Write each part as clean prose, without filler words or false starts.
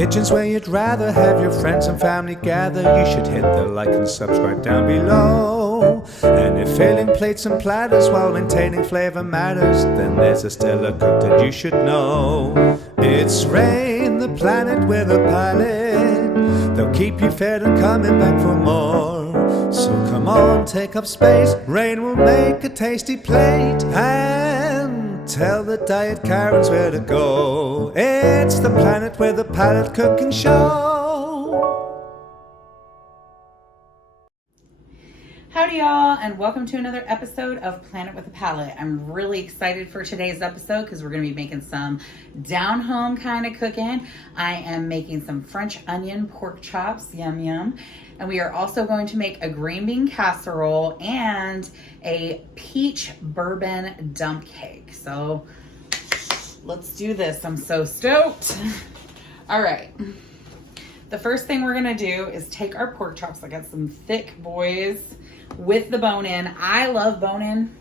kitchen's where you'd rather have your friends and family gather, you should hit the like and subscribe down below. And if filling plates and platters while maintaining flavor matters, then there's a stellar cook that you should know. It's Raine, the planet with a palate. They'll keep you fed and coming back for more. So come on, take up space. Raine will make a tasty plate and tell the diet Karens where to go. It's the planet with a palate cooking show. Howdy y'all, and welcome to another episode of Planet with a Palate. I'm really excited for today's episode because we're going to be making some down home kind of cooking. I am making some French onion pork chops, yum yum. And we are also going to make a green bean casserole and a peach bourbon dump cake. So let's do this. I'm so stoked. All right. The first thing we're going to do is take our pork chops. I got some thick boys with the bone in. I love bone in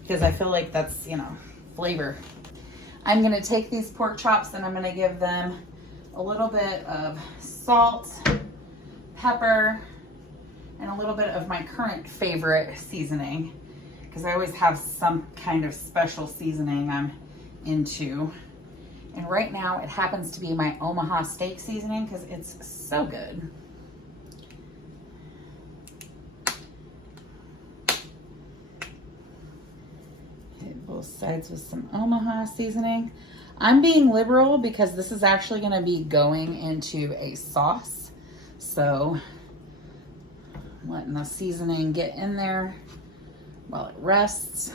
because I feel like that's, you know, flavor. I'm going to take these pork chops and I'm going to give them a little bit of salt, pepper, and a little bit of my current favorite seasoning because I always have some kind of special seasoning I'm into. And right now it happens to be my Omaha steak seasoning because it's so good. Hit both sides with some Omaha seasoning. I'm being liberal because this is actually going to be going into a sauce. So I'm letting the seasoning get in there while it rests.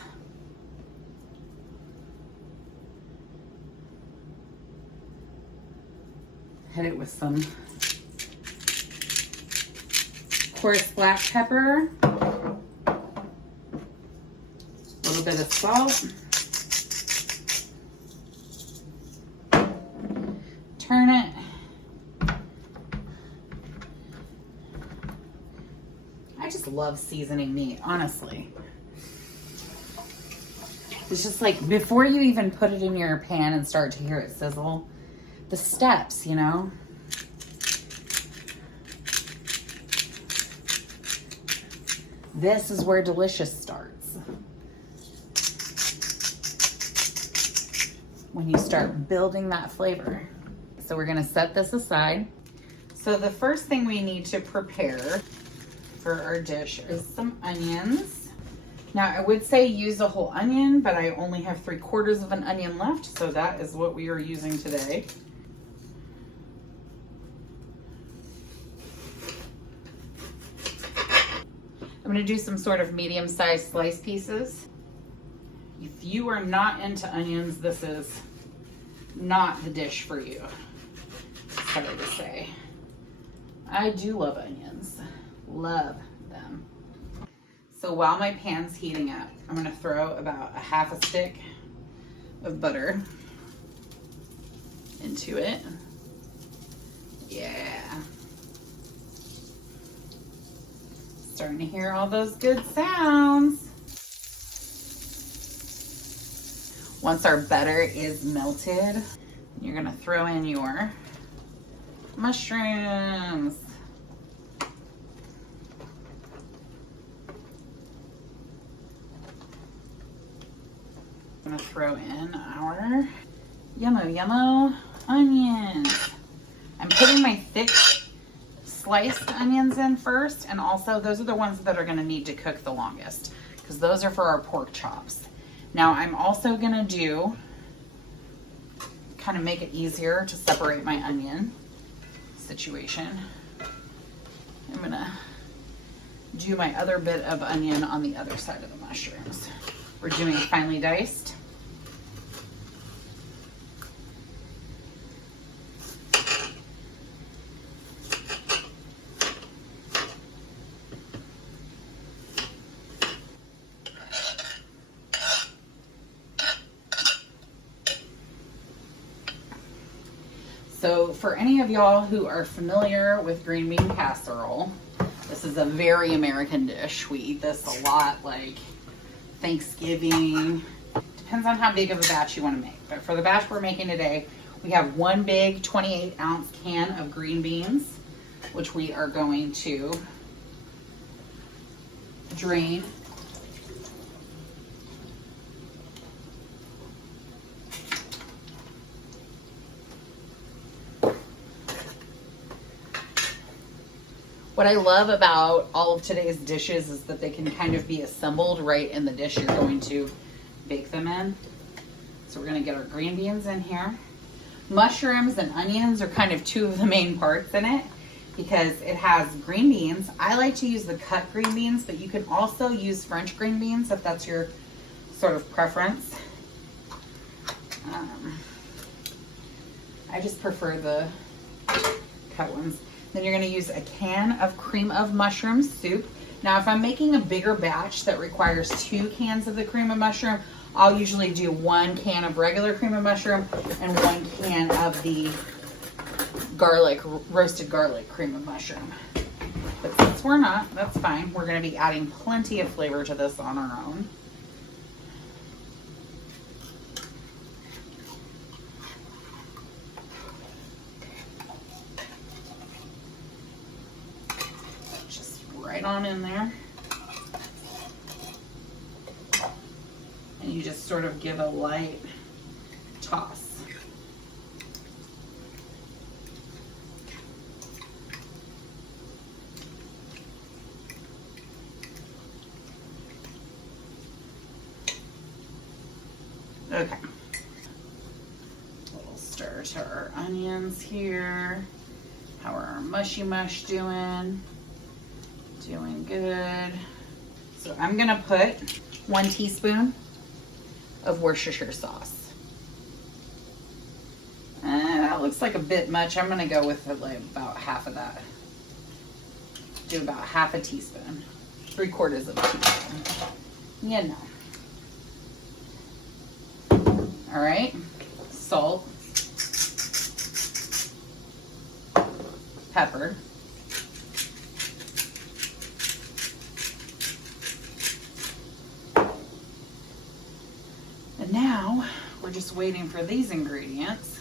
Hit it with some coarse black pepper, a little bit of salt, turn it. I just love seasoning meat, honestly. It's just like before you even put it in your pan and start to hear it sizzle, the steps, you know. This is where delicious starts. When you start building that flavor. So we're gonna set this aside. So the first thing we need to prepare for our dish is some onions. Now I would say use a whole onion, but I only have 3/4 of an onion left, so that is what we are using today. I'm gonna do some sort of medium-sized slice pieces. If you are not into onions, this is not the dish for you. Sorry to say. I do love onions, love them. So while my pan's heating up, I'm gonna throw about a half a stick of butter into it. Yeah. Starting to hear all those good sounds. Once our butter is melted, you're gonna throw in your mushrooms. I'm gonna throw in our yummo onions. I'm putting my thick sliced onions in first, and also those are the ones that are going to need to cook the longest because those are for our pork chops. Now I'm also going to do, kind of make it easier to separate my onion situation. I'm going to do my other bit of onion on the other side of the mushrooms. We're doing finely diced. So for any of y'all who are familiar with green bean casserole, this is a very American dish. We eat this a lot, like Thanksgiving. Depends on how big of a batch you want to make. But for the batch we're making today, We have one big 28-ounce can of green beans, which we are going to drain. What I love about all of today's dishes is that they can kind of be assembled right in the dish you're going to bake them in. So we're gonna get our green beans in here. Mushrooms and onions are kind of two of the main parts in it because it has green beans. I like to use the cut green beans, but you can also use French green beans if that's your sort of preference. I just prefer the cut ones. Then you're going to use a can of cream of mushroom soup. Now, if I'm making a bigger batch that requires 2 cans of the cream of mushroom, I'll usually do 1 can of regular cream of mushroom and 1 can of the garlic, roasted garlic cream of mushroom. But since we're not, that's fine. We're going to be adding plenty of flavor to this on our own. Right on in there. And you just sort of give a light toss. Okay. A little stir to our onions here. How are our mushy mush doing? Doing good. So I'm gonna put 1 teaspoon of Worcestershire sauce. That looks like a bit much. I'm gonna go with like about half of that. Do about half a teaspoon, 3/4 of a teaspoon. You know. All right, salt, pepper. Now we're just waiting for these ingredients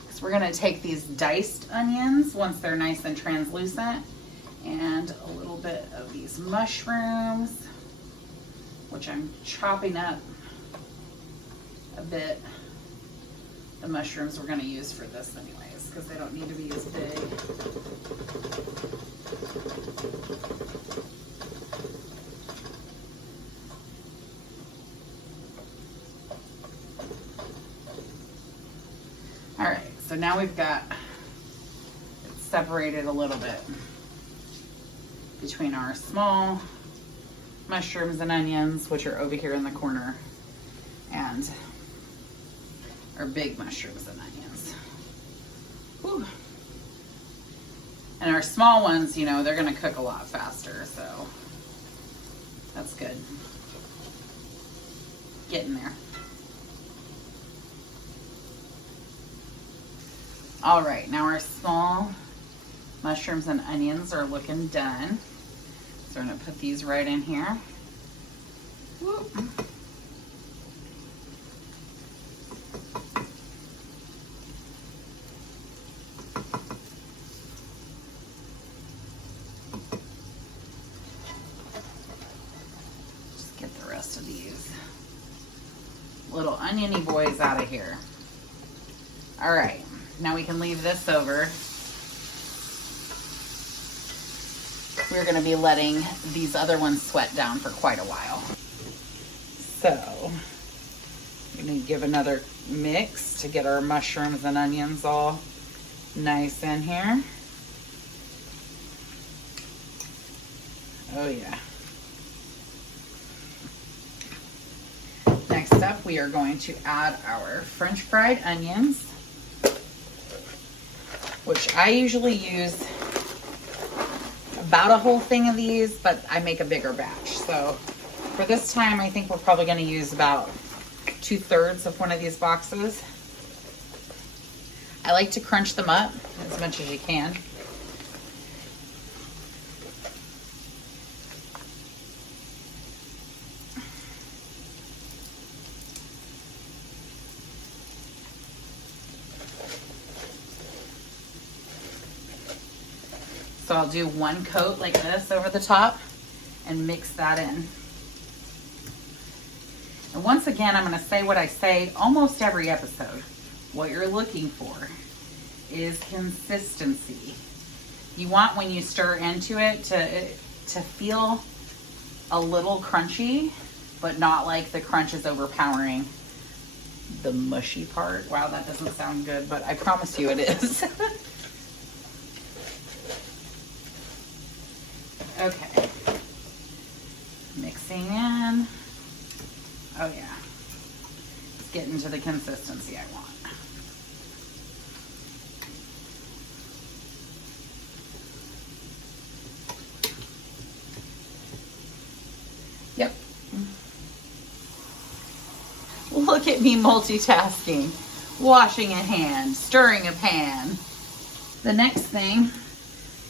because we're going to take these diced onions once they're nice and translucent and a little bit of these mushrooms, which I'm chopping up a bit. The mushrooms we're going to use for this anyways because they don't need to be as big. All right, so now we've got it separated a little bit between our small mushrooms and onions, which are over here in the corner, and our big mushrooms and onions. Whew. And our small ones, you know, they're gonna cook a lot faster, so that's good. Getting there. All right, now our small mushrooms and onions are looking done. So we're gonna put these right in here. Whoop. Just get the rest of these little oniony boys out of here. All right. Now we can leave this over. We're going to be letting these other ones sweat down for quite a while. So, we're going to give another mix to get our mushrooms and onions all nice in here. Oh yeah. Next up, we are going to add our French fried onions, which I usually use about a whole thing of these, but I make a bigger batch. So for this time, I think we're probably going to use about 2/3 of one of these boxes. I like to crunch them up as much as you can. So I'll do one coat like this over the top and mix that in. And once again, I'm going to say what I say almost every episode. What you're looking for is consistency. You want, when you stir into it, to feel a little crunchy, but not like the crunch is overpowering the mushy part. Wow, that doesn't sound good, but I promise you it is. Okay. Mixing in. Oh yeah. It's getting to the consistency I want. Yep. Look at me multitasking. Washing a hand, stirring a pan. The next thing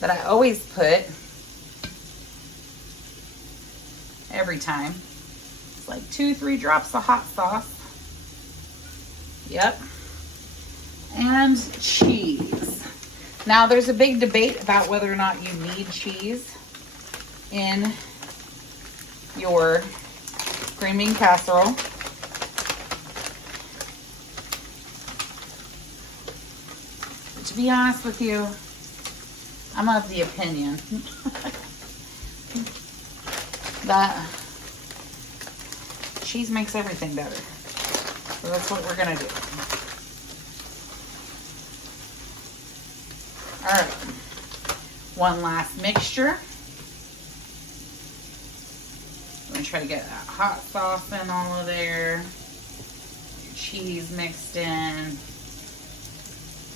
that I always put every time is like 2-3 drops of hot sauce. Yep. And cheese. Now there's a big debate about whether or not you need cheese in your green bean casserole. But to be honest with you, I'm of the opinion that cheese makes everything better. So that's what we're gonna do. All right, one last mixture. I'm gonna try to get that hot sauce in all of there. Your cheese mixed in.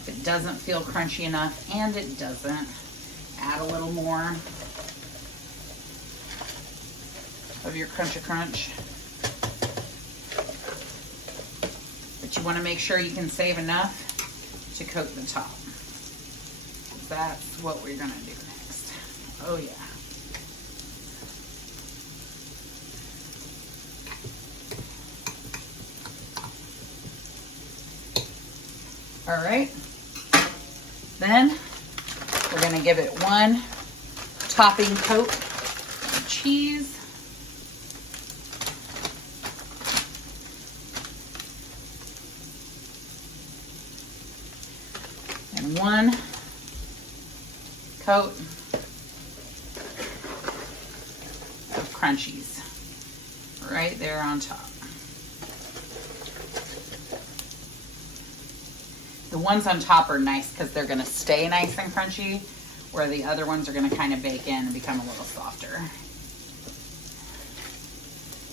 If it doesn't feel crunchy enough, and it doesn't, add a little more of your crunch. But you want to make sure you can save enough to coat the top. That's what we're gonna do next. Oh yeah. All right. Then we're gonna give it one topping coat of cheese. And one coat of crunchies right there on top. The ones on top are nice because they're gonna stay nice and crunchy, where the other ones are gonna kind of bake in and become a little softer.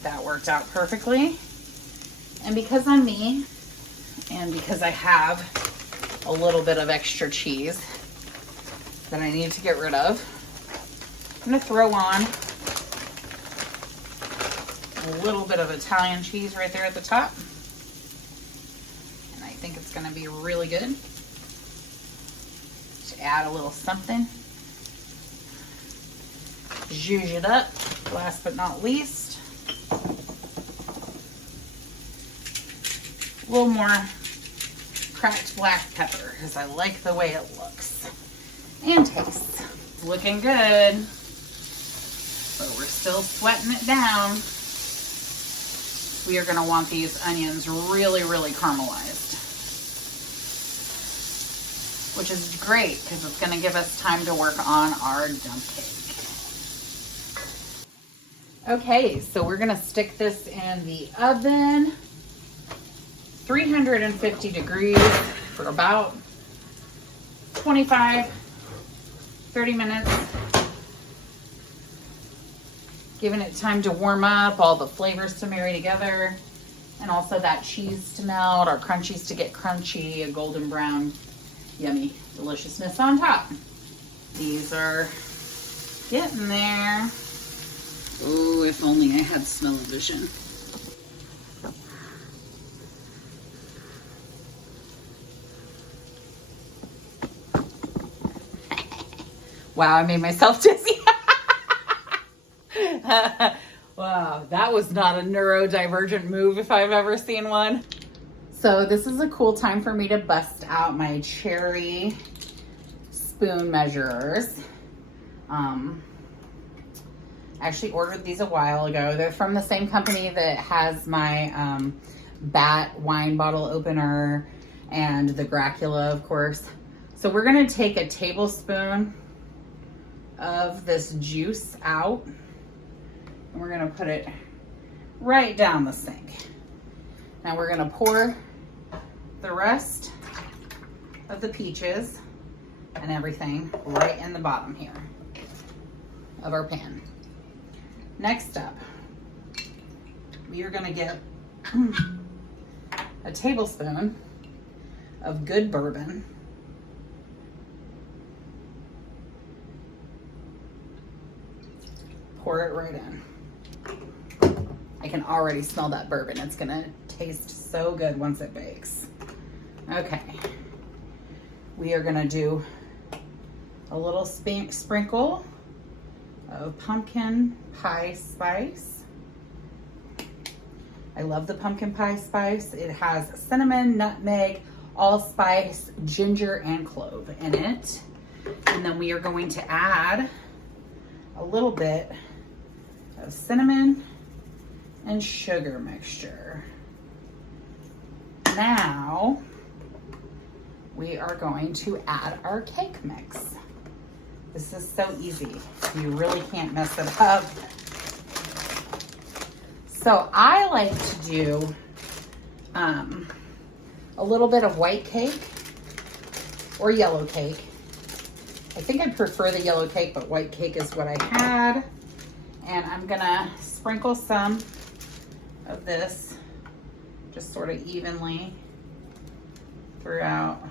That worked out perfectly. And because I'm me, and because I have a little bit of extra cheese that I need to get rid of, I'm gonna throw on a little bit of Italian cheese right there at the top. And I think it's gonna be really good to add a little something. Zhuzh it up. Last but not least, a little more cracked black pepper because I like the way it looks and tastes. It's looking good, but we're still sweating it down. We are going to want these onions really, really caramelized, which is great because it's going to give us time to work on our dump cake. Okay, so we're going to stick this in the oven, 350 degrees for about 25, 30 minutes. Giving it time to warm up, all the flavors to marry together, and also that cheese to melt, our crunchies to get crunchy, a golden brown, yummy deliciousness on top. These are getting there. Oh, if only I had smell-o-vision. Wow, I made myself dizzy. Wow, that was not a neurodivergent move if I've ever seen one. So this is a cool time for me to bust out my cherry spoon measurers. I actually ordered these a while ago. They're from the same company that has my Bat wine bottle opener and the Gracula, of course. So we're gonna take a tablespoon of this juice out and we're gonna put it right down the sink. Now we're gonna pour the rest of the peaches and everything right in the bottom here of our pan. Next up, we are gonna get a tablespoon of good bourbon. Pour it right in. I can already smell that bourbon. It's gonna taste so good once it bakes. Okay. We are gonna do a little sprinkle of pumpkin pie spice. I love the pumpkin pie spice. It has cinnamon, nutmeg, allspice, ginger, and clove in it. And then we are going to add a little bit of cinnamon and sugar mixture. Now we are going to add our cake mix. This is so easy. You really can't mess it up. So I like to do a little bit of white cake or yellow cake. I think I prefer the yellow cake, but white cake is what I had. And I'm gonna sprinkle some of this just sort of evenly throughout.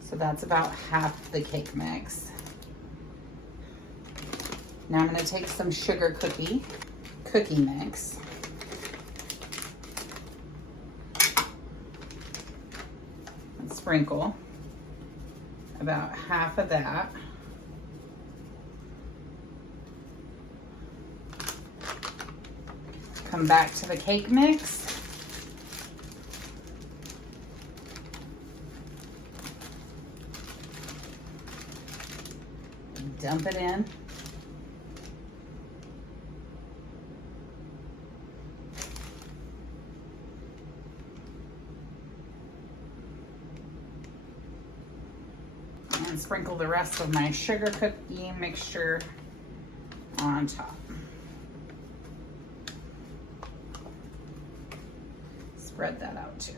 So that's about half the cake mix. Now I'm gonna take some sugar cookie mix. And sprinkle about half of that. Come back to the cake mix. Dump it in. And sprinkle the rest of my sugar cookie mixture on top. Spread that out too.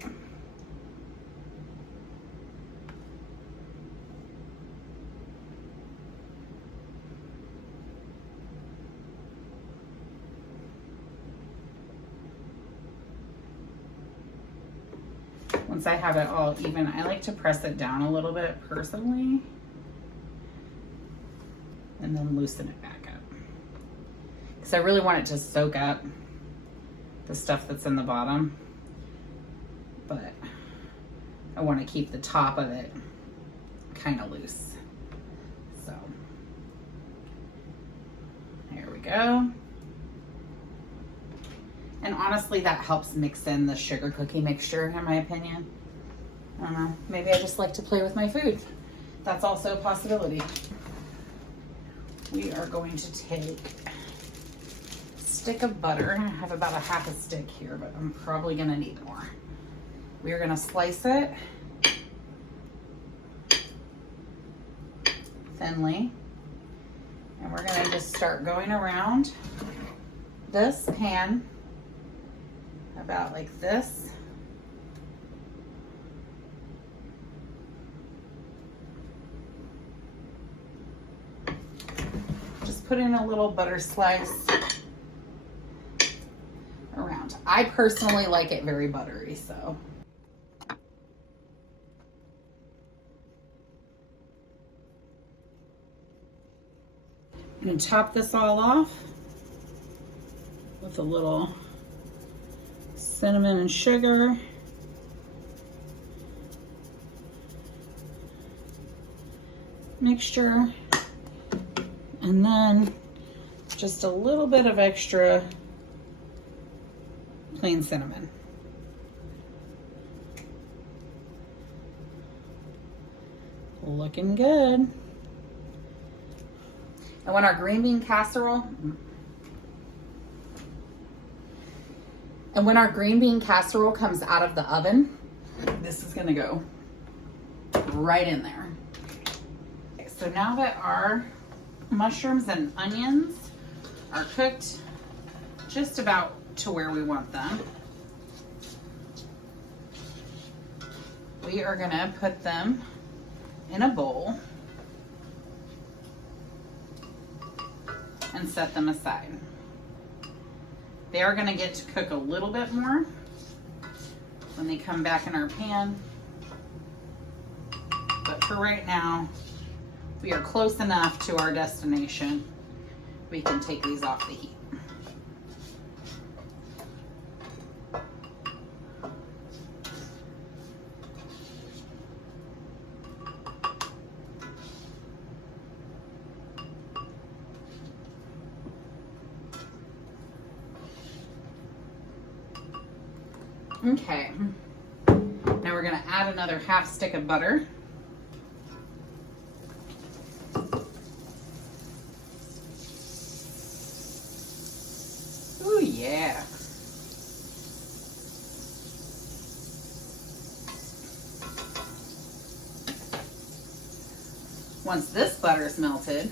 Once I have it all even, I like to press it down a little bit personally and then loosen it back up. Because I really want it to soak up the stuff that's in the bottom, but I want to keep the top of it kind of loose. So there we go. And honestly, that helps mix in the sugar cookie mixture, in my opinion. I don't know, maybe I just like to play with my food. That's also a possibility. We are going to take a stick of butter. I have about a half a stick here, but I'm probably gonna need more. We are gonna slice it thinly. And we're gonna just start going around this pan about like this. Just put in a little butter slice around. I personally like it very buttery, so. I'm gonna top this all off with a little cinnamon and sugar. Mixture. And then just a little bit of extra plain cinnamon. Looking good. And when our green bean casserole comes out of the oven, this is gonna go right in there. Okay, so now that our mushrooms and onions are cooked just about to where we want them, we are gonna put them in a bowl and set them aside. They are gonna get to cook a little bit more when they come back in our pan. But for right now, we are close enough to our destination. We can take these off the heat. Okay, now we're gonna add another half stick of butter. Ooh, yeah. Once this butter is melted,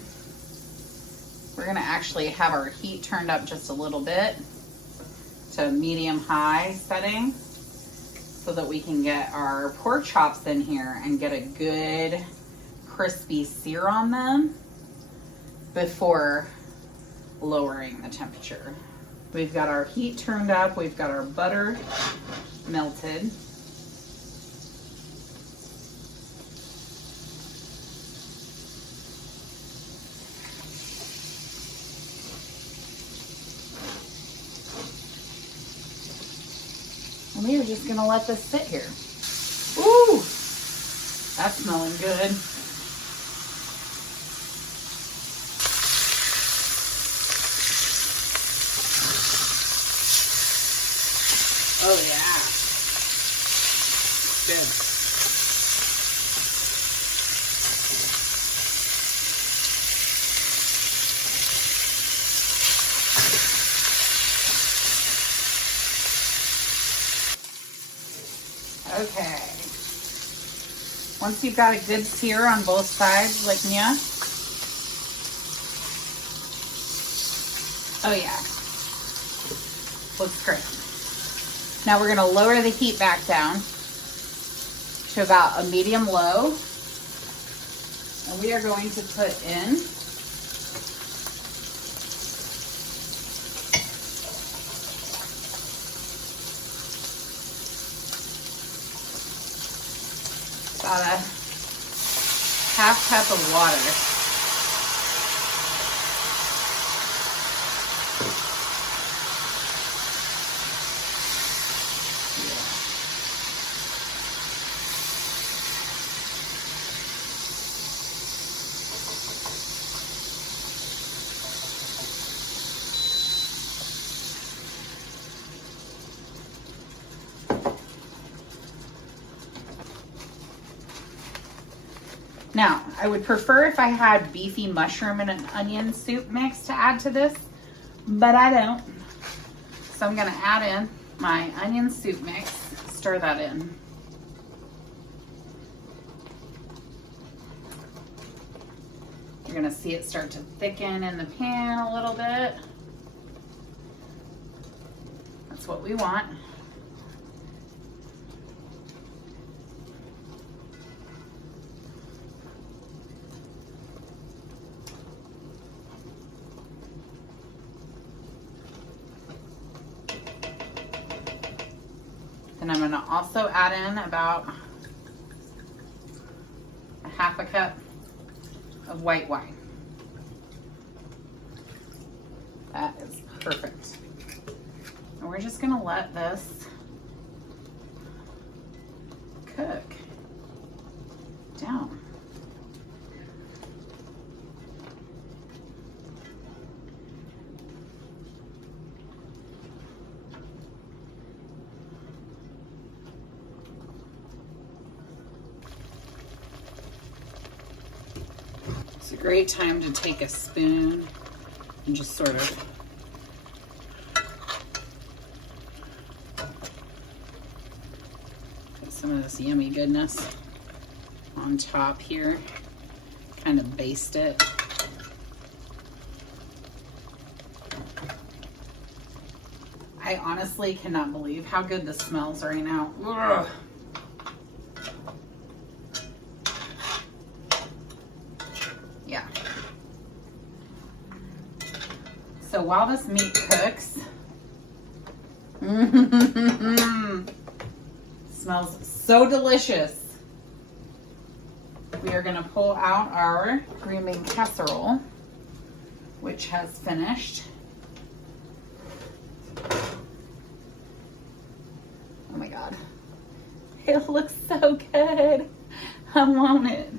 we're gonna actually have our heat turned up just a little bit to medium-high setting so that we can get our pork chops in here and get a good crispy sear on them before lowering the temperature. We've got our heat turned up, we've got our butter melted. And we are just gonna let this sit here. Ooh, that's smelling good. Oh yeah. Good. Okay. Once you've got a good sear on both sides, like Mia. Oh yeah. Looks great. Now we're gonna lower the heat back down to about a medium low. And we are going to put in about a half cup of water. Now, I would prefer if I had beefy mushroom and an onion soup mix to add to this, but I don't. So I'm gonna add in my onion soup mix, stir that in. You're gonna see it start to thicken in the pan a little bit. That's what we want. And I'm gonna also add in about a half a cup of white wine. That is perfect. And we're just gonna let this cook down. Great time to take a spoon and just sort of put some of this yummy goodness on top here. Kind of baste it. I honestly cannot believe how good this smells right now. Ugh. Yeah. So while this meat cooks, smells so delicious. We are going to pull out our green bean casserole, which has finished. Oh my God. It looks so good. I want it.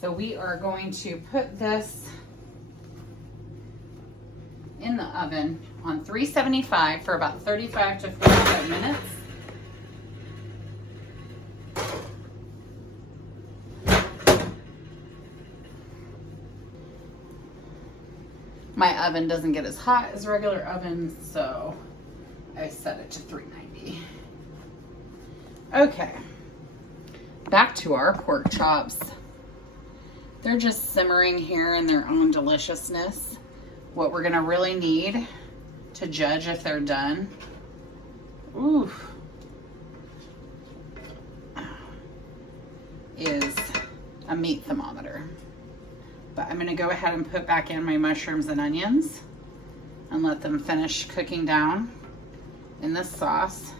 So we are going to put this in the oven on 375 for about 35 to 45 minutes. My oven doesn't get as hot as regular ovens, so I set it to 390. Okay, back to our pork chops. They're just simmering here in their own deliciousness. What we're gonna really need to judge if they're done, is a meat thermometer. But I'm gonna go ahead and put back in my mushrooms and onions and let them finish cooking down in this sauce.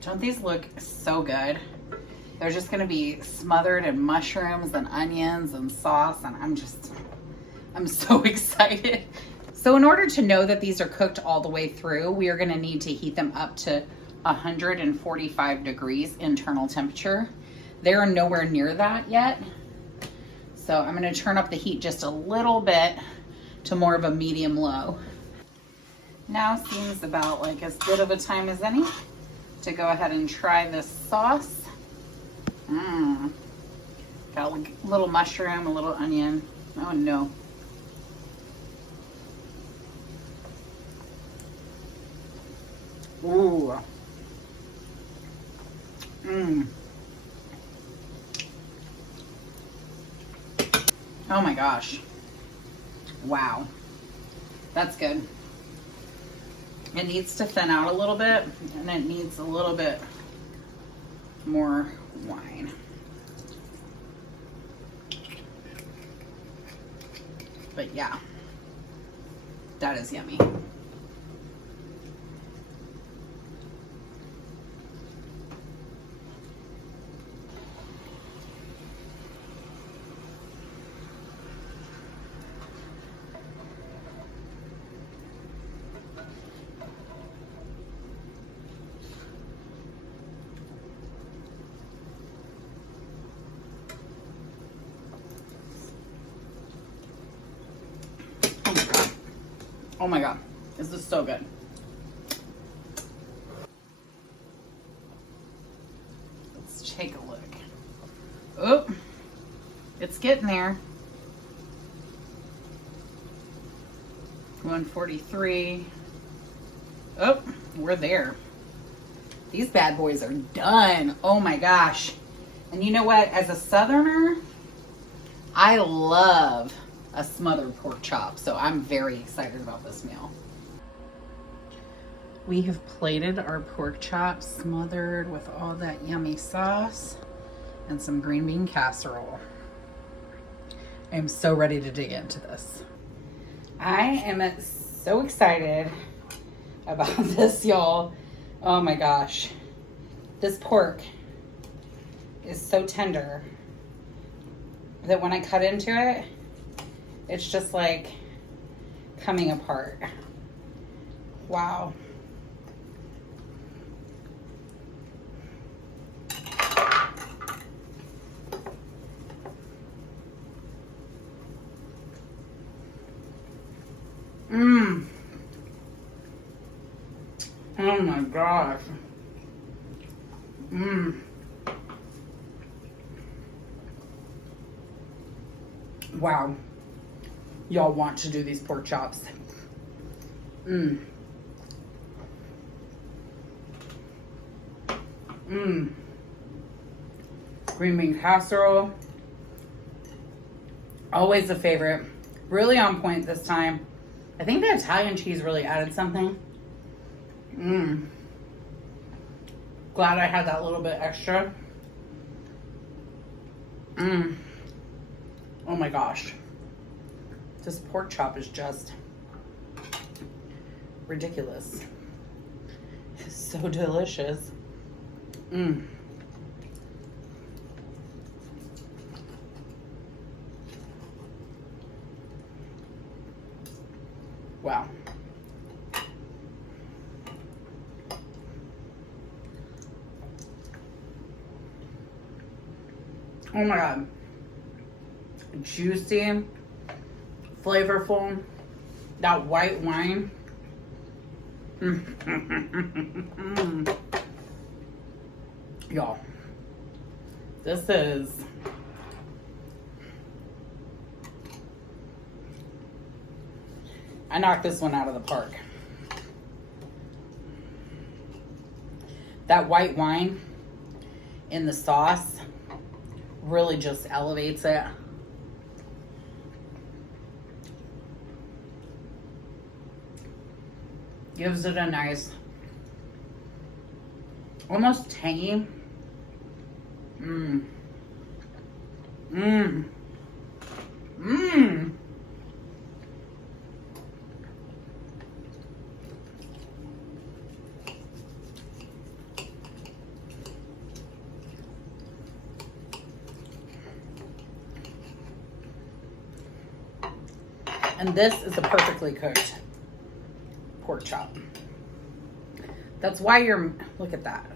Don't these look so good? They're just gonna be smothered in mushrooms and onions and sauce, and I'm so excited. So in order to know that these are cooked all the way through, we are gonna need to heat them up to 145 degrees internal temperature. They are nowhere near that yet. So I'm gonna turn up the heat just a little bit to more of a medium low. Now seems about like as good of a time as any to go ahead and try this sauce. Got a little mushroom, a little onion. Oh no. Ooh. Oh my gosh. Wow. That's good. It needs to thin out a little bit, and it needs a little bit more wine. But yeah, that is yummy. Oh my God, this is so good. Let's take a look. Oh, it's getting there. 143. Oh, we're there. These bad boys are done. Oh my gosh. And you know what? As a Southerner, I love a smothered pork chop, so I'm very excited about this meal. We have plated our pork chops smothered with all that yummy sauce and some green bean casserole. I'm so ready to dig into this. I am so excited about this, y'all. Oh my gosh. This pork is so tender that when I cut into it, it's just like coming apart. Wow. my gosh. Wow. Y'all want to do these pork chops. Green Bean Casserole. Always a favorite. Really on point this time. I think the Italian cheese really added something. Glad I had that little bit extra. Oh my gosh. This pork chop is just ridiculous. It's so delicious. Wow. Oh my God. Juicy, flavorful, that white wine. Y'all, this is I knocked this one out of the park. That white wine in the sauce really just elevates it. Gives it a nice, almost tangy. And this is a perfectly cooked pork chop. That's why look at that.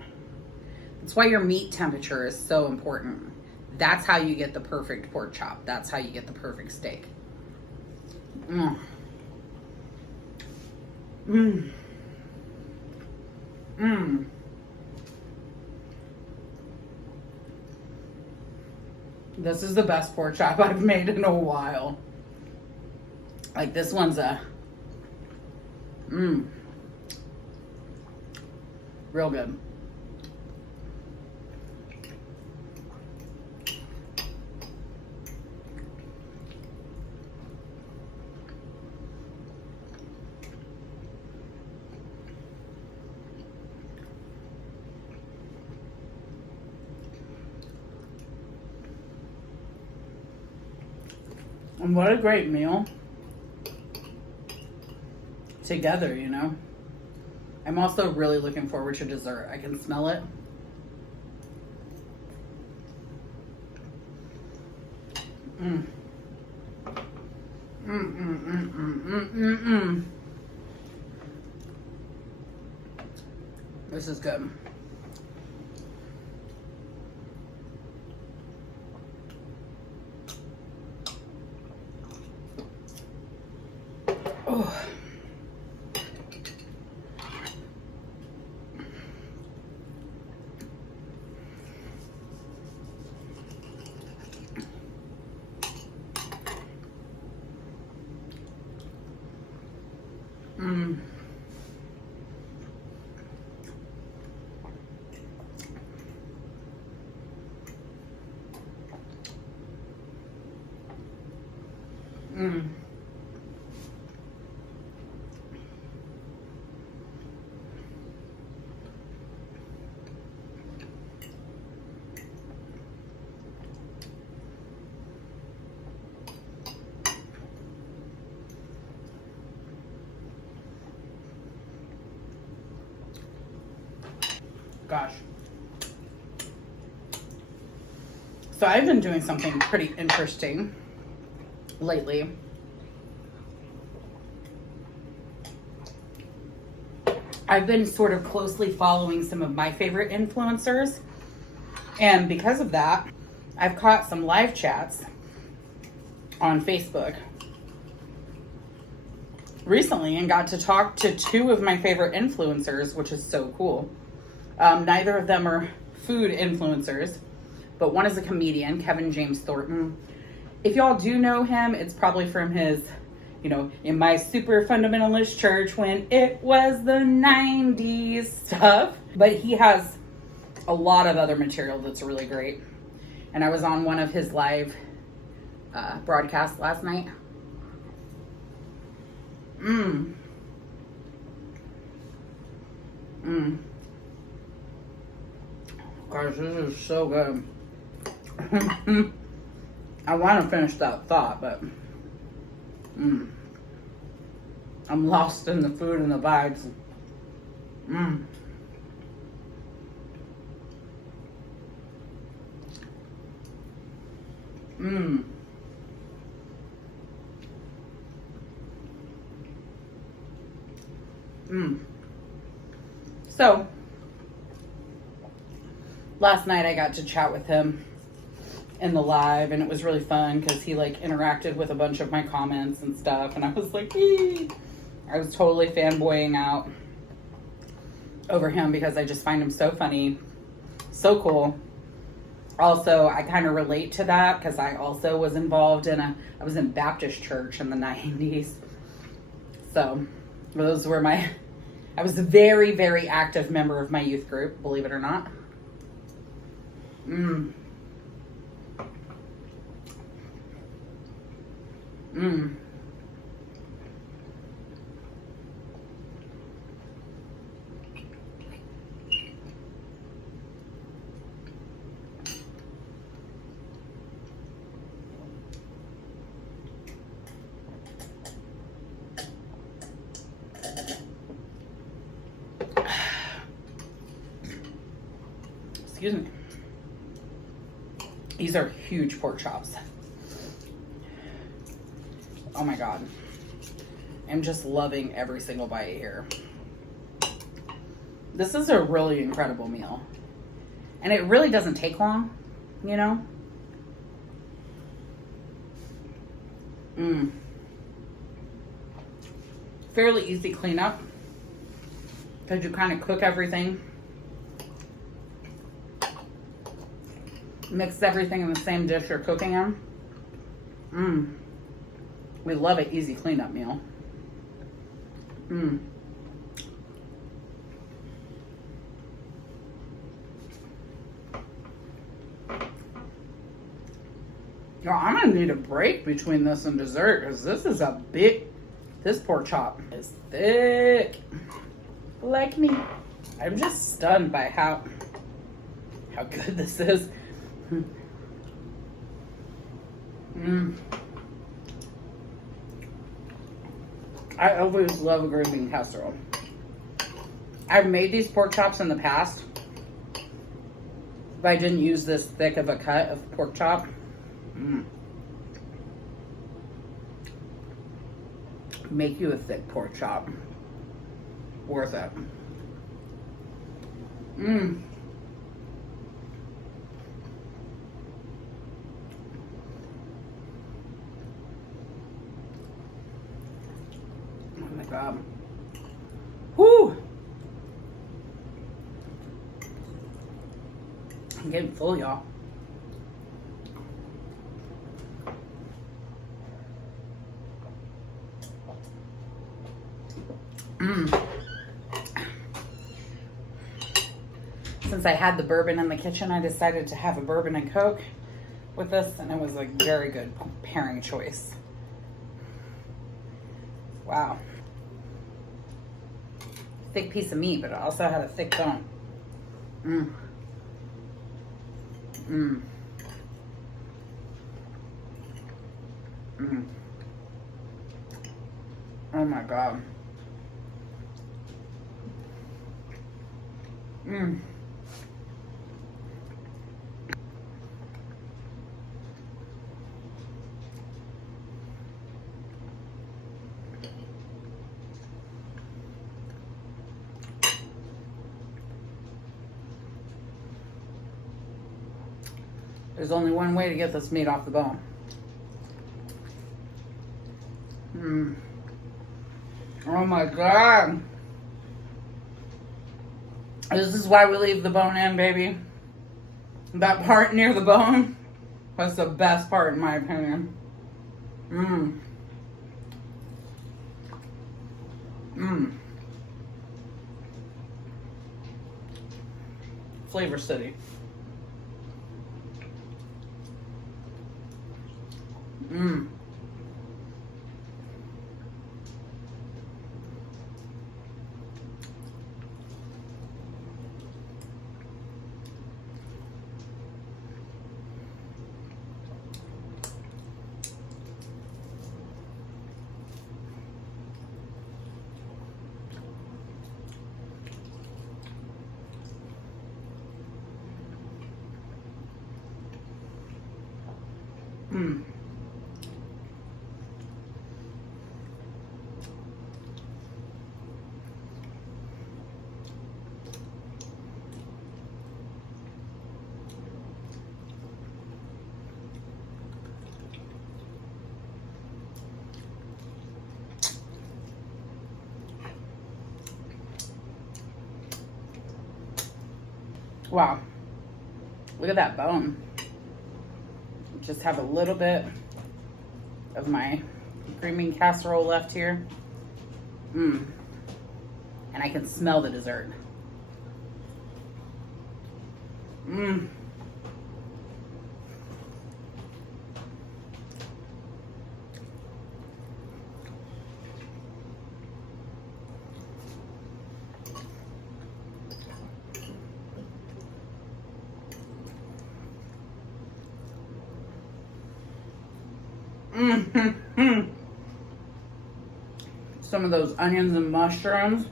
That's why your meat temperature is so important. That's how you get the perfect pork chop. That's how you get the perfect steak. This is the best pork chop I've made in a while. Like this one's a real good. And what a great meal together, you know. I'm also really looking forward to dessert. I can smell it. This is good. Oh. Gosh. So I've been doing something pretty interesting lately. I've been sort of closely following some of my favorite influencers. And because of that, I've caught some live chats on Facebook recently and got to talk to two of my favorite influencers, which is so cool. Neither of them are food influencers, but one is a comedian, Kevin James Thornton. If y'all do know him, it's probably from his, in my super fundamentalist church when it was the 90s stuff. But he has a lot of other material that's really great. And I was on one of his live broadcasts last night. Gosh, this is so good. I want to finish that thought, but I'm lost in the food and the vibes. So, last night I got to chat with him in the live, and it was really fun because he interacted with a bunch of my comments and stuff, and I was like, eee! I was totally fanboying out over him because I just find him so funny, so cool. Also, I kind of relate to that because I also was involved in I was in Baptist church in the 90s. So, those were I was a very, very active member of my youth group, believe it or not. Excuse me. These are huge pork chops. Oh my God. I'm just loving every single bite here. This is a really incredible meal. And it really doesn't take long, Fairly easy cleanup because you kind of cook everything. Mix everything in the same dish you're cooking in. We love an easy cleanup meal. Yo, I'm gonna need a break between this and dessert because this is this pork chop is thick. Like me. I'm just stunned by how good this is. I always love a green bean casserole. I've made these pork chops in the past, but I didn't use this thick of a cut of pork chop. Make you a thick pork chop. Worth it. Oh my God. Whew. I'm getting full, y'all. Since I had the bourbon in the kitchen, I decided to have a bourbon and Coke with this, and it was a very good pairing choice. Wow. Thick piece of meat, but it also had a thick bone. Oh my God. There's only one way to get this meat off the bone. Oh my God. This is why we leave the bone in, baby. That part near the bone was the best part in my opinion. Mmm. Mmm. Flavor City. Mmm. Mmm. Wow. Look at that bone. Just have a little bit of my green bean casserole left here. Mmm. And I can smell the dessert. Mmm. Mm-hmm. Some of those onions and mushrooms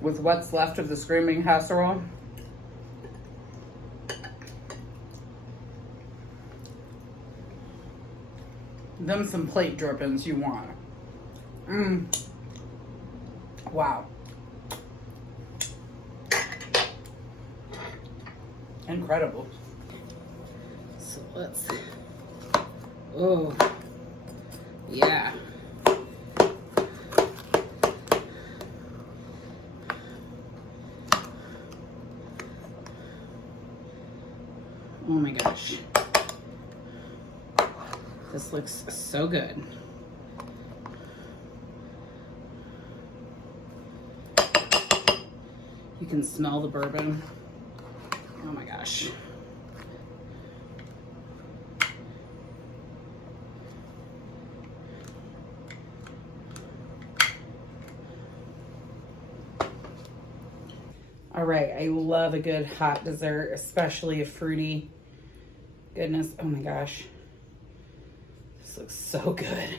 with what's left of the green bean casserole. Them some plate drippings you want. Mmm. Wow. Incredible. So let's, oh, yeah. Oh my gosh. This looks so good. You can smell the bourbon. Oh my gosh. All right, I love a good hot dessert, especially a fruity goodness. Oh my gosh. This looks so good.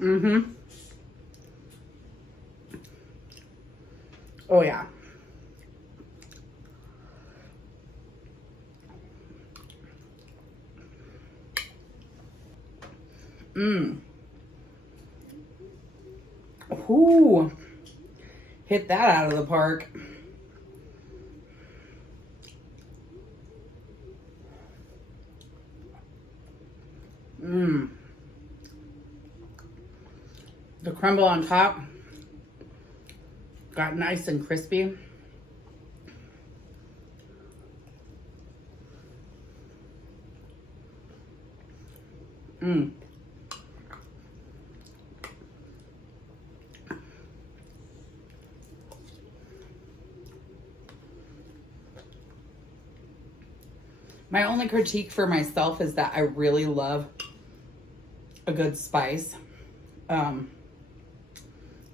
Mm-hmm. Oh yeah. Mmm. Ooh. Hit that out of the park. Mmm. The crumble on top got nice and crispy. Mmm. My only critique for myself is that I really love a good spice.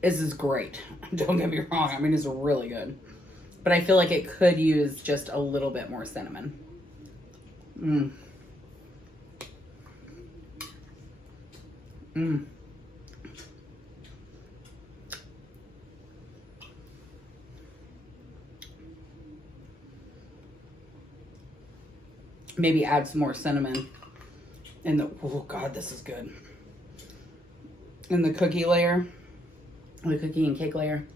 This is great. Don't get me wrong. I mean, it's really good. But I feel like it could use just a little bit more cinnamon. Mmm. Mmm. Maybe add some more cinnamon in the, oh God, this is good. In the cookie layer, the cookie and cake layer.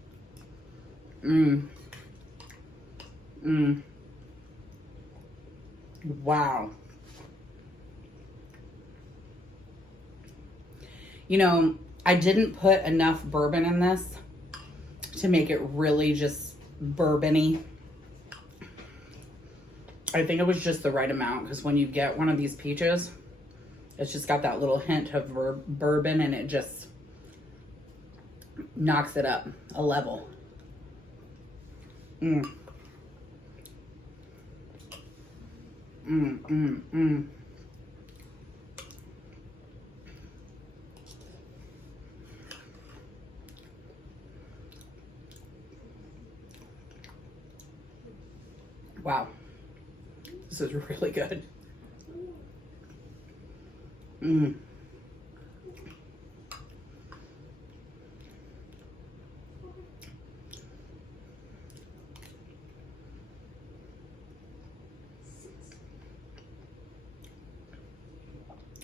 Mmm. Mmm. Wow. You know, I didn't put enough bourbon in this to make it really just bourbon-y. I think it was just the right amount, because when you get one of these peaches, it's just got that little hint of bourbon, and it just knocks it up a level. Mm. Mm, mm, mm. Wow. This is really good. Mm.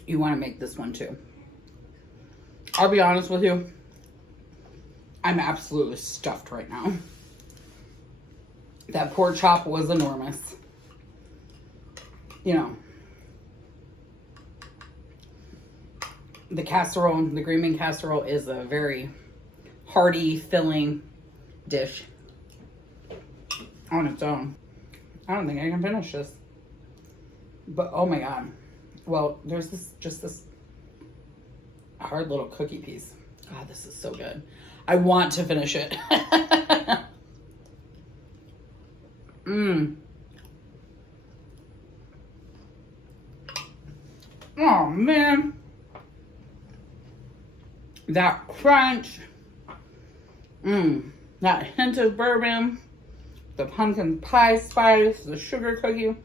You want to make this one too. I'll be honest with you. I'm absolutely stuffed right now. That pork chop was enormous. You know, the casserole, the green bean casserole, is a very hearty, filling dish on its own. I don't think I can finish this. But oh my God. Well, there's this hard little cookie piece. God, this is so good. I want to finish it. Mmm. Oh man. That crunch. Mmm. That hint of bourbon. The pumpkin pie spice. The sugar cookie.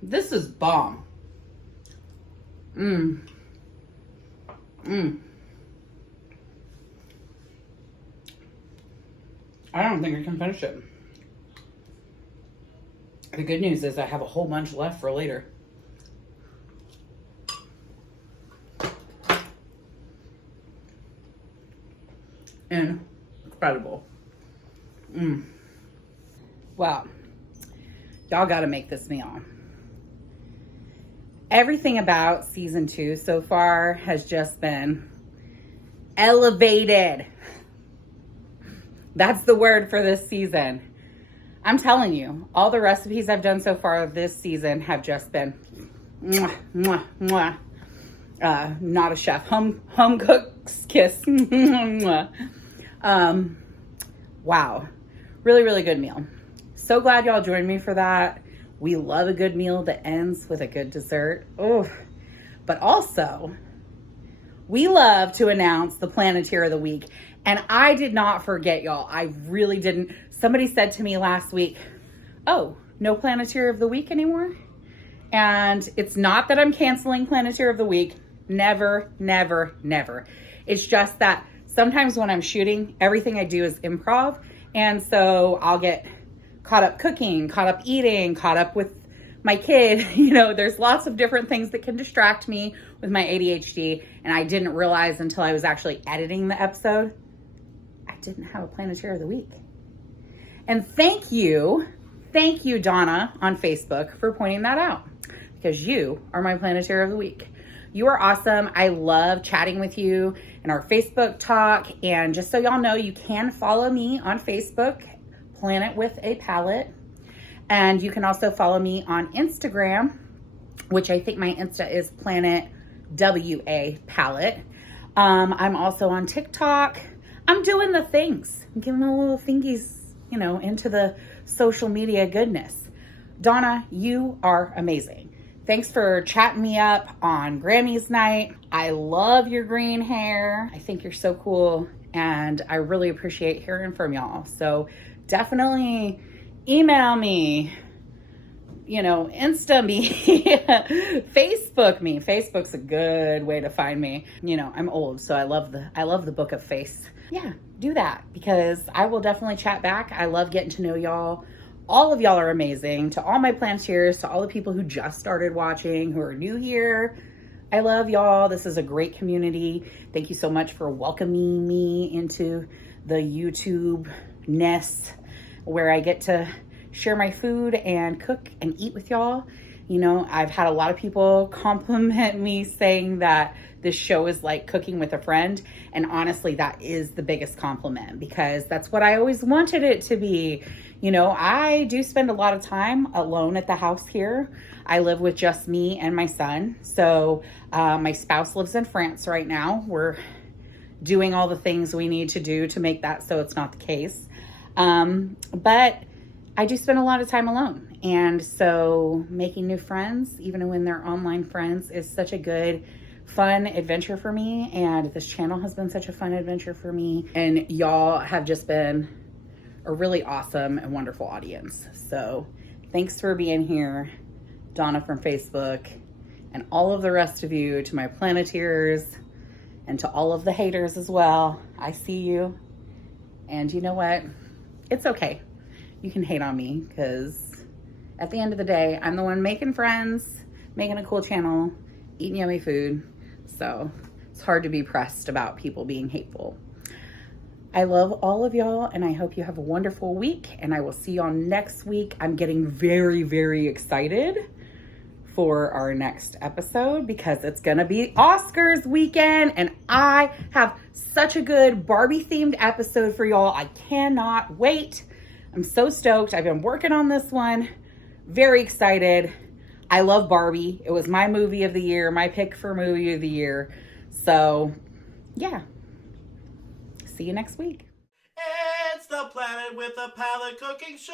This is bomb. Mmm. Mmm. I don't think I can finish it. The good news is I have a whole bunch left for later. Incredible. Mmm. Wow. Y'all gotta make this meal. Everything about season 2 so far has just been elevated. That's the word for this season. I'm telling you, all the recipes I've done so far this season have just been mwah, mwah, mwah. Not a chef, home cook's kiss. Wow, really, really good meal. So glad y'all joined me for that. We love a good meal that ends with a good dessert. Oh, but also we love to announce the Planeteer of the week. And I did not forget, y'all. I really didn't. Somebody said to me last week, oh, no Planeteer of the week anymore? And it's not that I'm canceling Planeteer of the week. Never, never, never. It's just that sometimes when I'm shooting, everything I do is improv. And so I'll get caught up cooking, caught up eating, caught up with my kid. You know, there's lots of different things that can distract me with my ADHD. And I didn't realize until I was actually editing the episode, I didn't have a Planeteer of the week. And thank you, Donna on Facebook for pointing that out, because you are my Planeteer of the week. You are awesome. I love chatting with you in our Facebook talk. And just so y'all know, you can follow me on Facebook, Planet with a Palate. And you can also follow me on Instagram, which I think my Insta is Planet WA Palate. I'm also on TikTok. I'm doing the things. I'm giving my little fingies, you know, into the social media goodness. Donna, you are amazing. Thanks for chatting me up on Grammy's night. I love your green hair. I think you're so cool. And I really appreciate hearing from y'all. So definitely email me, you know, Insta me, Facebook me. Facebook's a good way to find me. You know, I'm old, so I love the book of face. Yeah, do that, because I will definitely chat back. I love getting to know y'all. All of y'all are amazing. To all my Planeteers, to all the people who just started watching, who are new here, I love y'all. This is a great community. Thank you so much for welcoming me into the YouTube nest, where I get to share my food and cook and eat with y'all. You know, I've had a lot of people compliment me saying that this show is like cooking with a friend. And honestly, that is the biggest compliment because that's what I always wanted it to be. You know, I do spend a lot of time alone at the house here. I live with just me and my son. So my spouse lives in France right now. We're doing all the things we need to do to make that so it's not the case. But I do spend a lot of time alone. And so making new friends, even when they're online friends, is such a good, fun adventure for me. And this channel has been such a fun adventure for me. And y'all have just been a really awesome and wonderful audience. So thanks for being here, Donna from Facebook, and all of the rest of you, to my Planeteers, and to all of the haters as well. I see you. And you know what? It's okay. You can hate on me because at the end of the day, I'm the one making friends, making a cool channel, eating yummy food. So it's hard to be pressed about people being hateful. I love all of y'all and I hope you have a wonderful week and I will see y'all next week. I'm getting very, very excited for our next episode because it's gonna be Oscars weekend and I have such a good Barbie themed episode for y'all. I cannot wait. I'm so stoked. I've been working on this one. Very excited. I love Barbie. It was my movie of the year, my pick for movie of the year. So yeah, see you next week. It's the Planet with a Palate cooking show.